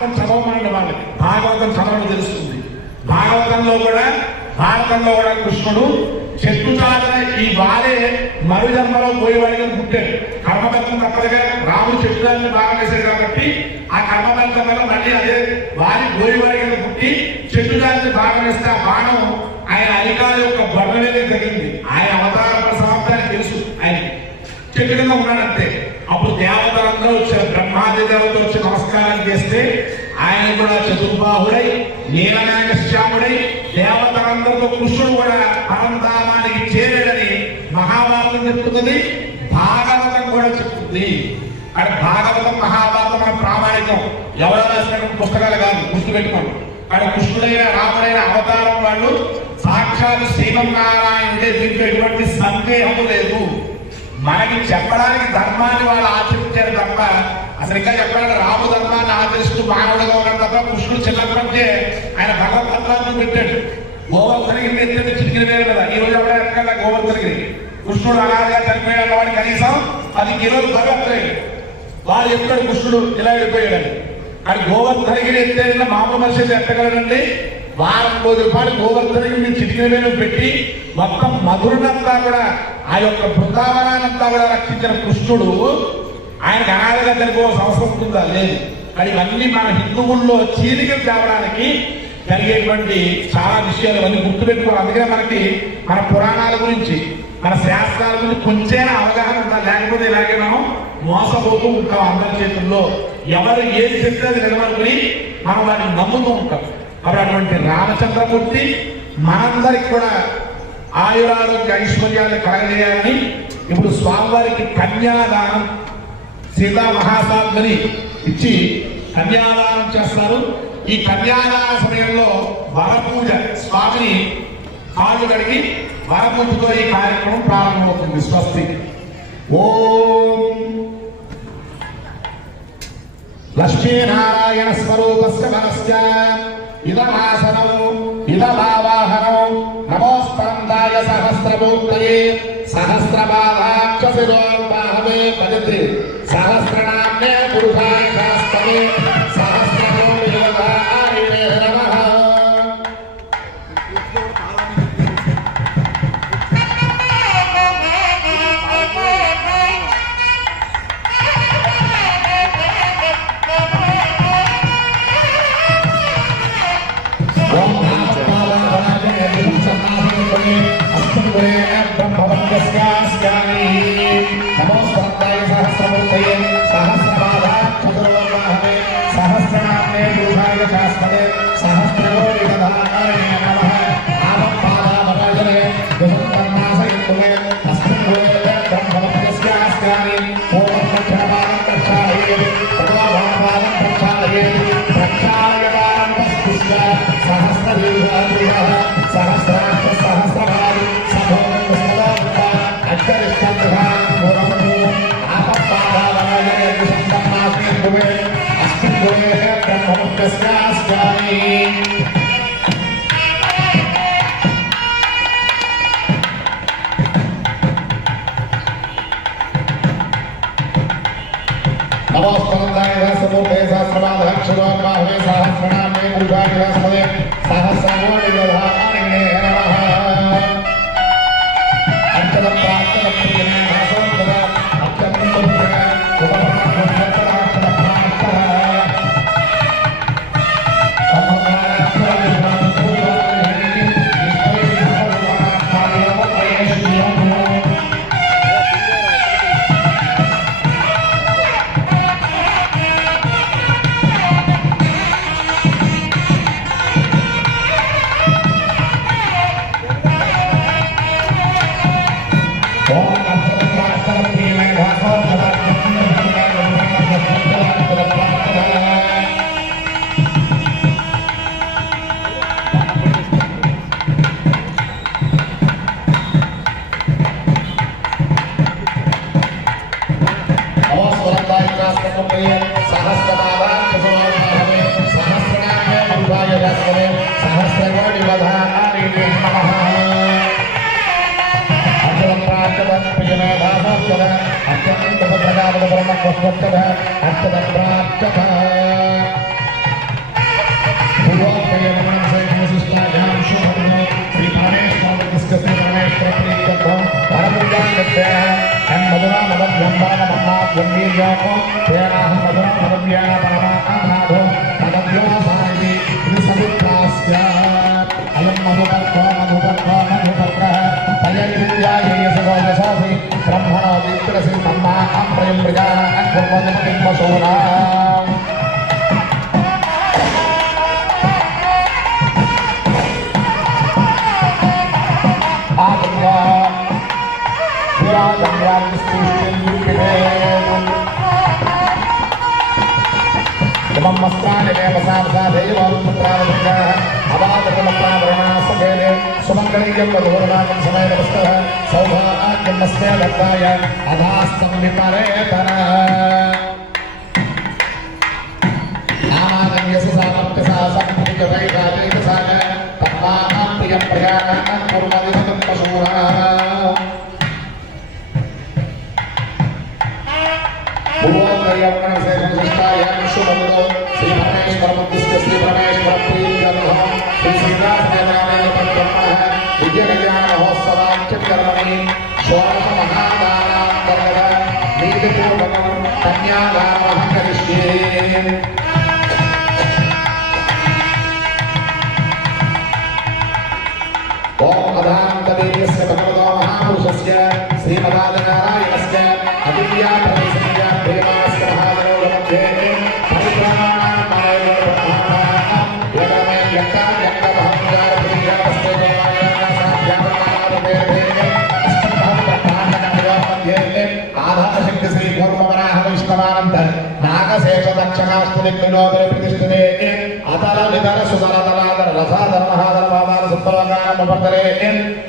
చదవమని వాళ్ళకి భాగవతం చదవడం తెలుస్తుంది. భాగవతంలో కూడా కృష్ణుడు చెట్టు చాటున ఈ వారే మరు జన్మలో పోయేవాడిగా పుట్టాడు. కర్మబద్ధం తప్పదుగా. రాముడు చెట్టు చాటుని బాగా వేశాడు కాబట్టి ఆ కర్మబద్ధం వల్ల మళ్ళీ అదే వారి పోయేవాడిగా పుట్టి చెట్టు చాటుని బాగా వేస్తే ఆ బాణం ఆయన అధికారి యొక్క బొడ్డ మీద తగిలింది. ఆయన అవతార సమాప్తానికి తెలుసు. ఆయన చెట్టు కింద ఉన్నాడంతే. అప్పుడు దేవతలందరూ వచ్చారు. బ్రహ్మాది దేవతలు వచ్చి నమస్కారం చేస్తే ఆయన కూడా చతుర్బాహుడై నీలమేఘశ్యాముడై దేవతలందరితో కృష్ణుడు కూడా పరంధామానికి చేరాడని మహాభారతం చెప్తుంది. భాగవతం కూడా చెప్తుంది. అంటే భాగవతం మహాభారతం మన ప్రామాణికం. ఎవరో రాసిన పుస్తకాలు కాదు, గుర్తుపెట్టుకోండి. అంటే కృష్ణుడైన రాముడైన అవతారం వాళ్ళు సాక్షాత్ శ్రీమన్నారాయణుడే. దీంట్లో ఎటువంటి సందేహము లేదు. మనకి చెప్పడానికి ధర్మాన్ని వాళ్ళు ఆచరించారు తప్ప అసలు ఇంకా చెప్పడానికి రాము ధర్మాన్ని ఆచరిస్తూ మానవుడుగా ఉన్నాడు తప్ప కృష్ణుడు చిన్నప్పుడే ఆయన భగవద్గీతను పెట్టాడు. గోవర్ధనగిరి ఎత్తే చిటికిన వేరు కదా. ఈ రోజు ఎవరైనా ఎక్కడ గోవర్ధనగిరి కృష్ణుడు అనాథగా చనిపోయాడు. వాడు కనీసం 10 కిలోలు భగవద్గీత వాడు ఎప్పుడు కృష్ణుడు ఇలా వెళ్ళిపోయాడని. అది గోవర్ధనగిరి ఎత్తే మామూలు మనిషి ఎత్తగలడండి. వారం రోజుల పాటు గోవర్ధనగిరి చిటికిన వేలు పెట్టి మొత్తం మధురనంతా కూడా ఆ యొక్క బృందావనానంతా కూడా రక్షించిన కృష్ణుడు ఆయనకు అనాథగా చనిపోవాల్సిన అవసరం ఉంటుందా? లేదు. కానీ ఇవన్నీ మన హిందువుల్లో చీలికలు తేవడానికి జరిగేటువంటి చాలా విషయాలు అన్నీ గుర్తుపెట్టుకోవాలి. అందుకనే మనకి మన పురాణాల గురించి మన శాస్త్రాల గురించి కొంచెం అవగాహన ఉండాలి. లేకపోతే ఇలాగే మనం మోసపోతూ ఉంటాం. అందరి చేతుల్లో ఎవరు ఏది చెప్తే అది నిలబడుకుని మనం వాటిని నమ్ముతూ ఉంటాం. మరి అటువంటి రామచంద్రమూర్తి మనందరికి కూడా ఆయురారోగ్య ఐశ్వర్యాన్ని కలగజేయాలని ఇప్పుడు స్వామివారికి కన్యాదానం సీతా మహాసాధ్వని ఇచ్చి కన్యాదానం చేస్తారు. ఈ కన్యాదాన సమయంలో వరపూజ స్వామిని కాళ్ళు కడిగి వరపూజతో ఈ కార్యక్రమం ప్రారంభమవుతుంది. స్వస్తి. ఓం లక్ష్మీనారాయణ స్వరూపస్య మనస్య ఇదమాసనం ఇదమావాహనం నమోస్పందాయ సహస్రమూర్తయే సహస్రపాదాక్ష శిరోర్బాహవే పదిత్రి సహస్రనామ్నే పురుషాయ శాస్త్రమే సహస్రమో యోగాయ నమః. నమోస్పందాయ సహస్రమూర్తయే సహస్రపాదాక్ష శిరోర్బాహవే సహస్రనామ్నే పురుషాయ శాస్త్రమే సహస్రమో యోగాయ నమః. ఆపత్పాదామరాజనే దుఃఖన్నాశయిత్తుమే అస్మిన్ బ్రహ్మవత్యస్యాస్యామి ఓం దక్షిణపాదం ప్రక్షాళయేత్ తదోవామపాదం ప్రక్షాళయేత్ ప్రక్షాళయపాదం తస్మిశ్చ సహస్రదీర్ఘాద్రివః సహస్రాక్ష సహస్రపాది సభోం సదాముఖ అక్షరిష్టంతః పురం ఆపత్పాదామరాజనే దుఃఖన్నాశయిత్తుమే అస్మిన్ బ్రహ్మవత్యస్యాస్యామి. నమోస్పందాయ సహస్రమూర్తయే సహస్రపాదాక్ష శిరోర్బాహవే సహస్రనామ్నే పురుషాయ శాస్త్రమే సహస్రమో యోగాయ నమః. అక్షరం ప్రార్థన ప్రియమే భాసోత్తర అక్షరం పుత్రగా సహస్రపాదాక్ష శిరోర్బాహవే సహస్రనామ్నే పురుషాయ శాస్త్రమే సహస్రమో యోగాయ నమః. అక్షరం ప్రార్థన ప్రియమే భాసోత్తర అక్షరం పుత్రగా బ్రహ్మవత్యస్యాస్యామి అక్షరం ప్రార్థన ब्रह्मणो विप्रसि सम्मा अम्प्रयं प्रजानां कुर्वन्ति पशूनां आगम्या विराजम्यां स्तुष्टिं विपिनेत् इमं मस्तानि मे वसावसा देवपुत्रावृन्दः अवादरमप्रावरणासकेने सुमङ्गलीयं वधूर्णाकं समयनमस्तः सौभाग्यमस्मे दत्ताय अधास्तं विपरेतन नामागम्यस्य सामर्थ्यसासक्तिजवैराजेतसाग तन्मानां प्रियं प्रजानां कुर्मदिवतं पशूनाः श्री परमेश्वर मंदिर श्री परमेश्वर श्री विजय कल्याण महोत्सवाचर्मणि षोडश महादानापूर्वकं कन्यादानमहं करिष्ये ओम अधान्तदेव्यस्य भगवतो महापुरुषस्य श्रीमदाननारायणस्य अदिव्या परमेश्वर्या प्रेमास्य महादेवो मध्ये नागशेष दक्षिणास्तुतिग्नोदर प्रतिष्ठिते अतल निधर सुधर तलादर रसादर महादर बाबार सप्तलोकानामवर्तरे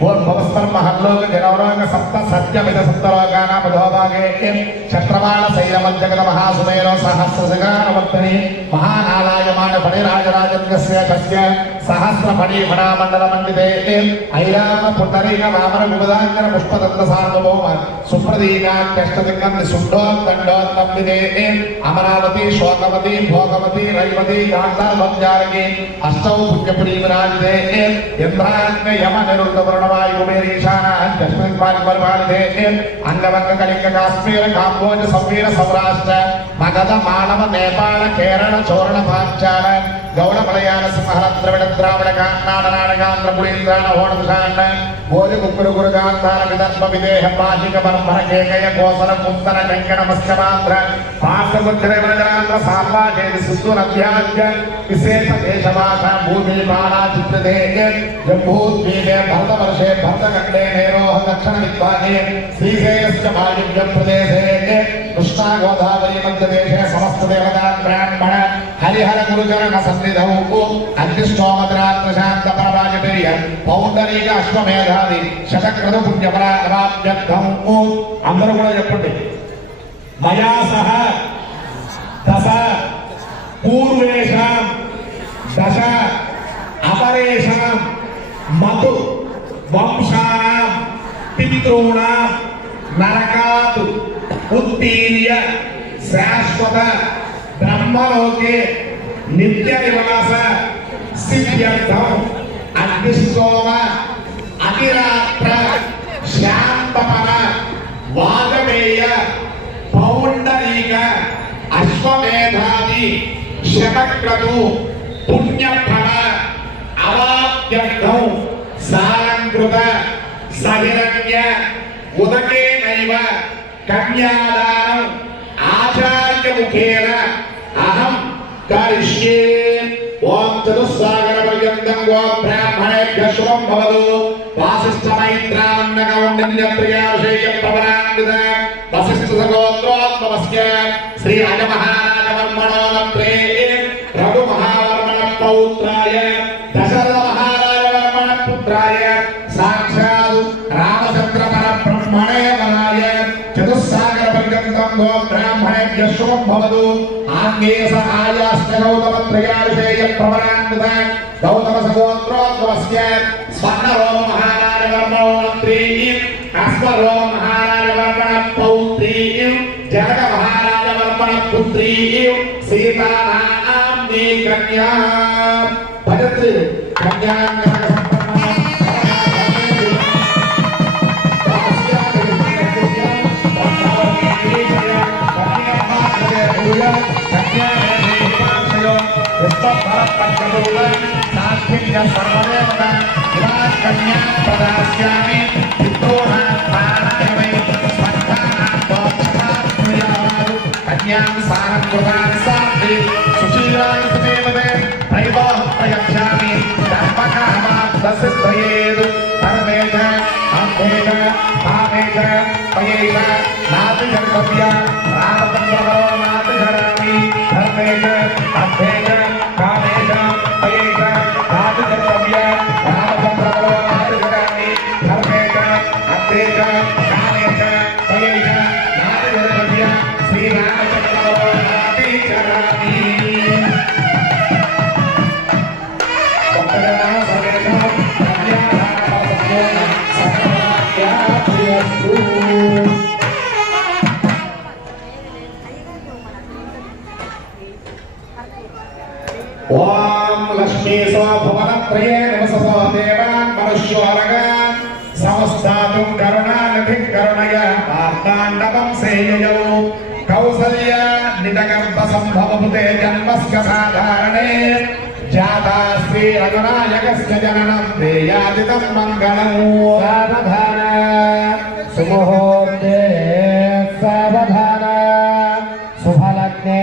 भूर्भुवस्वर्महल्लोक जनौलोक सप्त सत्यमित सप्तलोकानां अधोभागे चक्रवाल शैलमज्जगत महासुमेरो सहस्रशगानवर्तने महानालायमान फणिराजराजन्यस्य कस्य सहस्रफणि फणामण्डलमण्डिते ऐराम पुण्डरीक वामन विबुधाङ्कर पुष्पदत्त सार्वभौम सुप्रदीकान्यष्टदिक्कन्ति सुण्डोत्तण्डोत्तम्बिते अमरावती शोकवती भोगवती रैवती गान्धारवत्यारकी अष्टौ पुण्यपुरी विराजिते इंद्राग्नि यम निरुद्ध वरुणवायुमेरीशान दशमिन् परिपालिते अंगवंग कलिंग काश्मीर काम्बोज संवीर सौराष्ट्र मगध मानव नेपाल केरल चोरण पांचाल गौड़ मलयाल सिंहल द्रविड़ द्राविड़ कान्नाड नाडगांध्र पुरीन्द्राण होणदुषाण भोजि कुक्कुरु गुरु गांधार विदर्भ विदेह पाशिक बर्भर केकय कोसल कुंतन कंकण मत्स्यमांध्र पार्श्वगुज्जर वरजनांध्र साल्वाजेति सुस्तुरभ्याज्य विशेष देशभाषा भूमि पाला चित्रदेह जम्बूद्वीपे भरतवर्षे भरतखण्डे नेरोह दक्षिण दिग्भागे श्रीशैलस्य वायुव्य प्रदेशे कृष्णा गोदावरी मध्यदेशे समस्त देवता ब्राह्मण हरिहर गुरुचरण सन्निधौ अग्निष्टोमद्रात्र शांत परवाजपेय पौंडरीक अश्वमेधादि शतक्रतु पुण्यफलाभ्यर्थं అందరూ కూడా చెప్పండి मया सह दश पूर्वेषां दश अपरेषां मतु वंशानां पितॄणां नरकात् उत्तीर्य शाश्वत ब्रह्मलोके नित्यनिवास सिद्ध्यर्थम् अग्निष्टोम अतिरात्र शांतपन वाजपेय पौंडरीक अश्वमेधादि शतक्रतु पुण्यफल अवाप्यर्थं सालंकृत सहिरण्य उदकेनैव कन्यादानं आचार्यमुखेन अहं करिष्ये ओम चतुस्सागर पर्यन्तं गो ब्राह्मणेभ्यः शुभं भवतु वासिष्ठमैत्रान्नकौण्डिन्यप्रियाविषेय प्रवरान्वित वसिष्ठसगोत्रोद्भवस्य श्री अजमहाराजवर्मणोऽनत्रे रघुमहावर्मणपौत्राय दशरथमहाराजवर्मणपुत्राय साक्षात् रामचन्द्रपरब्रह्मणे वराय चतुस्सागर पर्यन्तं गो ब्राह्मणेभ्यः शुभं भवतु आङ्गे स आयास्य गौतमत्रयाविषेय प्रवरान्वित गौतमसगोत्रोद्भवस्य स्वर्णरोम महाराजवर्मणोऽनत्रे अश्वरोम महाराजवर्मणपौत्री जनक महाराजवर्मणपुत्री सीतानाम्नी कन्या भजते कन्या साक्षिण्य सर्वदेवता कन्या प्रदास्यामि कन्यां सारं कृतान् साधि सुशीलां सुदेवते दैवं प्रयच्छामि धर्मकामार्थसिद्धयेत् धर्मेण अर्थेन कामेन पयेन नातिकर्तव्या रामचन्द्रवरो नातिकरामि धर्मेण अर्थेन कामेन पयेन नातिकर्तव्या रामचन्द्रवरो नातिकरामि धर्मेण अर्थेन कामेन पयेन नातिकर्तव्या श्रीरामचन्द्रवरो नातिकरामि ओम लक्ष्मी भुवनत्रये नमसो देवान् मनुष्योरगान् समस्तातुं करुणानिधिं करुणया मार्ताण्डवं सेययौ कौसल्या निजगर्भसम्भवभूते जन्मस्य साधारणे जाता श्री रघुनायकस्य जननं देयादितं मङ्गलं सावधान सुमुहूर्ते सावधान शुभलग्ने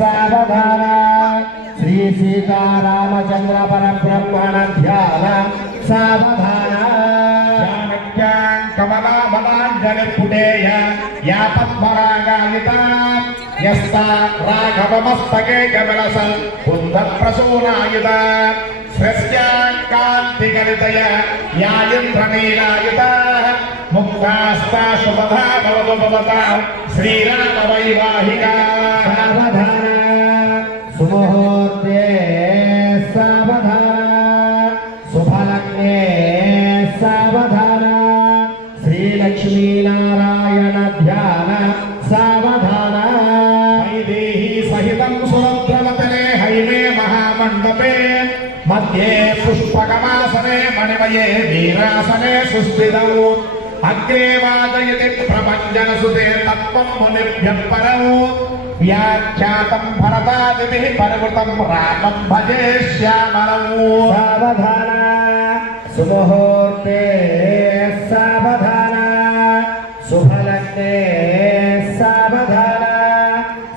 सावधान श्री सीता रामचंद्र परब्रह्मण ध्यान सावधान जानक्यां कमलाबलाञ्जलिपुटेय या पद्मरागायिता यस्ता राघवमस्तके कमलसं कुन्दप्रसूनायुधा स्वस्यां कान्तिगलितय या इन्द्रनीलायुता मुक्तास्ता शुभधा भवतु भवता श्रीरामवैवाहिका सावधान सुमुहूर्ते सावधान शुभलग्ने सावधान श्रीलक्ष्मीनारायण ध्यान सावधान वैदेही सहितं सुरद्रवतले हैमे महामण्डपे मध्ये पुष्पकमासने मणिमये वीरासने सुस्थितौ अग्रे वादयति प्रपञ्चनसुते तत्त्वं मुनिभ्यः परौ व्याख्यातं भरतादिभिः परिवृतं रामं भजे श्यामलौ सावधान सुमुहूर्ते सावधान शुभलग्ने सावधान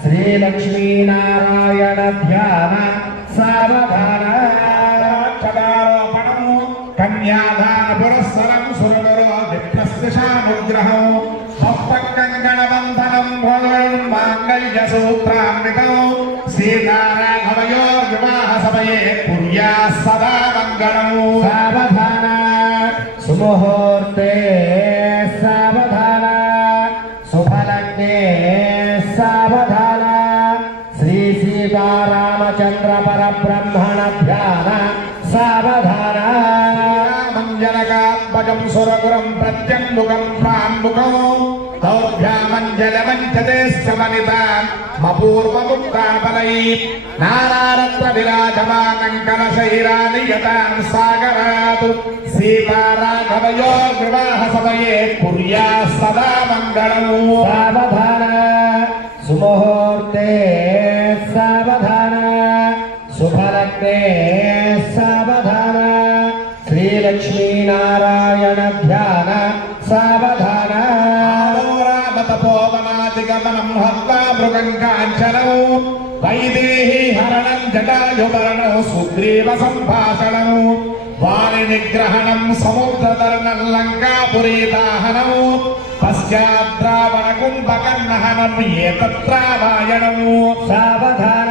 श्रीलक्ष्मीनारायण ध्यान सावधान क्षदारोपणं कन्यादान पुरस्सरं सुरगुरो विप्रस्य शामुग्रहौ भक्तकङ्कणबन्धनं भगवन् माङ्गल्यसूत्रान्वितौ सीताराघवयोर्विवाहसमये कुर्यात् सदा मङ्गलम् सावधान सुमुहूर्ते सावधान शुभलग्ने सावधान श्री सीतारामचन्द्र परब्रह्मण ध्यान सावधान मञ्जनकात्मजं सुरगुरं प्रत्यङ्मुखं प्राङ्मुखौ दौर्भ्यामञ्जलमञ्चते स्यमनिताम् मपूर्वमुक्ताबलैः नानारत्नविराजमानं कलशैरानियतां सागरात् सीताराघवयोर्विवाहसमये कुर्यात् सदा मङ्गलम् सावधान सुमुहूर्ते सावधान शुभलग्ने सावधान श्रीलक्ष्मीनारायण ध्यान सावधान तपोवनादिगमनं हत्वा मृगं काञ्चनौ वैदेही हरणं जटायुमरणौ सुग्रीव सम्भाषणौ वाणिनिग्रहणं समुद्रतरणं लङ्कापुरीदाहनौ पश्चाद्रावणकुम्भकर्णहनम् एतत्रामायणौ सावधान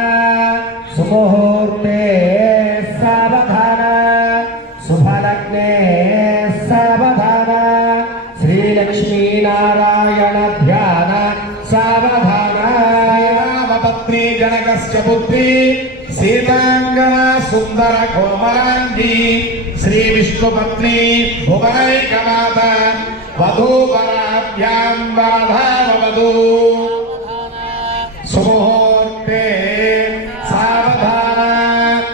सुमुहूर्ते सावधान शुभलग्ने सावधान श्रीलक्ष्मीनारायण ध्यान सावधान रामपत्नी जनकस्य पुत्री सीतांगना सुंदर कोमलांगी श्रीविष्णुपत्नी भुवनैकमाता वधूवराभ्यां वरधामवधू सुमुहूर्ते